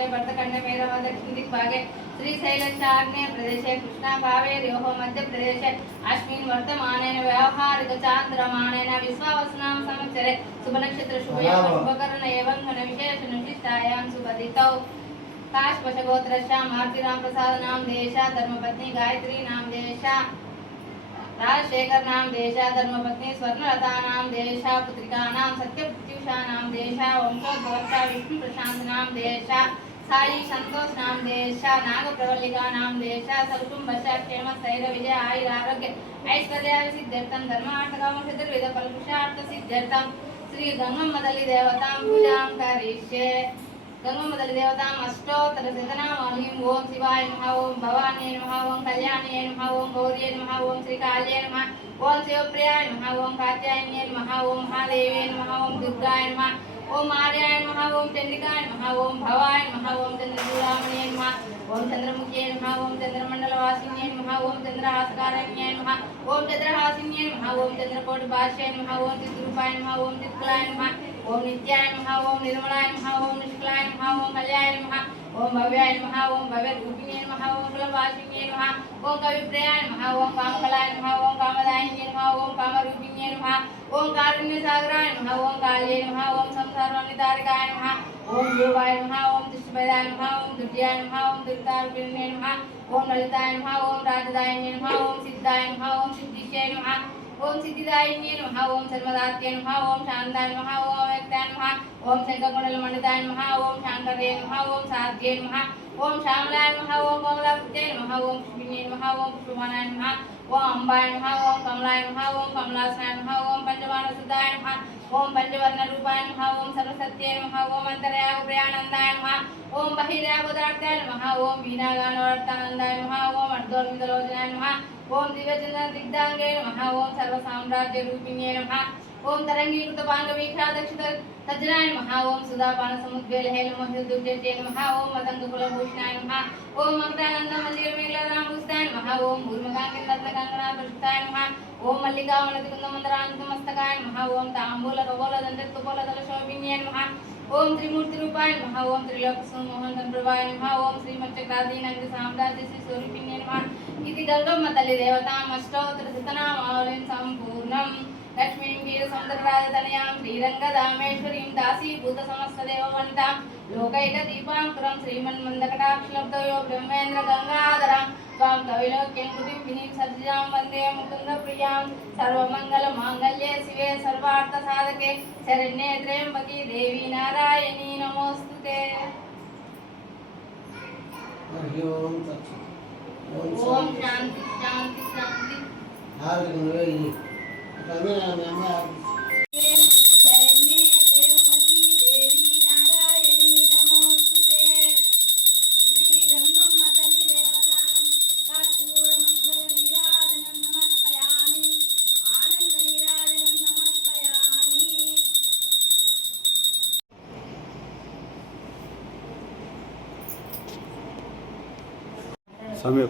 पार्श्वे भरतखंडे मेरव दक्षिण दिग्भागे श्रीशैलस्याग्नेय प्रदेशे कृष्णा कावेर्योः मध्य प्रदेशे अस्मिन् वर्तमानेन व्यावहारिक चान्द्रमानेन विश्वावसुनाम संवत्सरे शुभनक्षत्र शुभयोग शुभकरण एवं विशेष विशिष्टायां शुभदितौ काश्यपगोत्रस्य मारुतिराम प्रसाद नाम देशा धर्मपत्नी गायत्री नाम देशा राजशेखर नाम देशा धर्मपत्नी स्वर्णलता नाम देशा पुत्रिका नाम सत्यप्रत्युषा नाम देशा वंशोद्भवस्या विष्णु प्रशांत नाम देशा साई संतोष नाम देशा नागप्रवल्लिका नाम देशा सकुटुंबस्य क्षेम स्थैर्य विजय आयुर आरोग्य ऐश्वर्य सिद्ध्यर्थं धर्मार्थकाम चतुर्विध फलपुरुषार्थ सिद्ध्यर्थं श्री गंगम्मतल्ली देवतां पूजां करिष्ये। गंगम्मतल्ली देवतां अष्टोत्तर शतनामावलिं ओम शिवाय नमः ओम भवान्यै नमः ओम कल्याण्यै नमः ओम गौर्यै नमः ओम श्रीकाल्यै नमः ओम शिवप्रियाय नमः ओम कात्यायन्यै नमः ओम महादेव्यै नमः ओम दुर्गाय नमः ओम आर्याय नमः ओम चंडिकाय नमः ओम भवाय नमः ओम चंद्रचूडामण्यै नमः ओम चंद्रमुख्यै नमः ओम चंद्रमण्डलवासिन्यै नमः ओम चंद्रहासकारण्यै नमः ओम चंद्रहासिन्यै नमः ओम चंद्रकोटिभाष्यै नमः ओम चिद्रूपाय नमः ओम चित्कलाय नमः ओम नित्याय नमः ओम निर्मलाय नमः ओम निष्कलाय नमः ओम कल्याय नमः ओम भव्याय नमः ओम भव्यरूपिण्यै नमः ओम कुलवासिन्यै नमः ओम कविप्रियाय नमः ओम कामकलाय नमः ओम कामदायिन्यै नमः ओम कामरूपिण्यै नमः ओम कारुण्यसागराय नमः ओम काल्यै नमः ओम संसारनितारिकाय नमः ओम ध्रुवाय नमः ओम तिष्ठभयाय नमः ओम दुर्जयाय नमः ओम दुर्गारूपिण्यै नमः ओम ललिताय नमः ओम राजदायिन्यै नमः ओम सिद्धाय नमः ओम सिद्धिश्यै नमः ओम सिद्धिदायिन्यै नमः ओम सर्वदात्यै नमः ओम शान्ताय नमः ओम अव्यक्ताय नमः ओम शङ्खकुण्डलमण्डिताय नमः ओम शाङ्कर्यै नमः ओम साध्यै नमः ओम श्यामलाय नमः ओम कमलाकृत्यै नमः ओम पुष्पिण्यै नमः ओम पुष्पमानाय नमः ओम अम्बाय नमः ओम कमलाय नमः ओम कमलासनाय नमः ओम पंचबाणसुताय नमः ओम पंचवर्णरूपाय नमः ओम सर्वसत्यै नमः ओम अन्तर्यागप्रियानन्दाय नमः ओम बहिर्यागोदार्थाय नमः ओम वीणागानोदार्थानन्दाय नमः ओम अर्धोर्मितलोचनाय नमः ओम दिव्यचंद्र दिग्धांगे नमः ओम सर्वसाम्राज्य रूपिण्ये नमः ओम तरंगीकृतपांगवीक्षा दक्षित तज्राय नमः ओम सुधापान समुद्वेलहेल मोहितुज्जये नमः ओम मतंगकुलभूषणाय नमः ओम मकरानंद मंदिर मेघलारामपुष्टाय नमः ओम भूर्मकांगे रत्नकांगनाभृष्टाय नमः ओम मल्लिका वनतिकुन्दमन्दरान्तमस्तकाय नमः ओम ताम्बूल कपोल दण्डत्वपोलदलशोभिन्ये नमः ओम त्रिमूर्ति रूपाय नमः ओम त्रिलोकसुमोहन प्रभाय नमः ओम श्रीमच्चक्रादीनंद साम्राज्य श्री स्वरूपिण्ये नमः इति गंगम्मतल्ली देवताम् अष्टोत्तर शतनामावलिं सम्पूर्णम् लक्ष्मीं वीरसौन्दर्यराजतनयां श्रीरङ्गदामेश्वरीं दासीभूत समस्तदेववनितां लोकैकदीपाङ्कुरं श्रीमन्मन्दकटाक्षलब्धयो ब्रह्मेन्द्र गंगाधरां त्वां कविलोक्यं कृतिं विनीं सज्जां वन्दे मुकुन्दप्रियां सर्वमङ्गलमाङ्गल्ये शिवे सर्वार्थसाधके शरण्ये त्र्यम्बके देवी नारायणी नमोस्तुते। ओम शांति शांति शांति। समय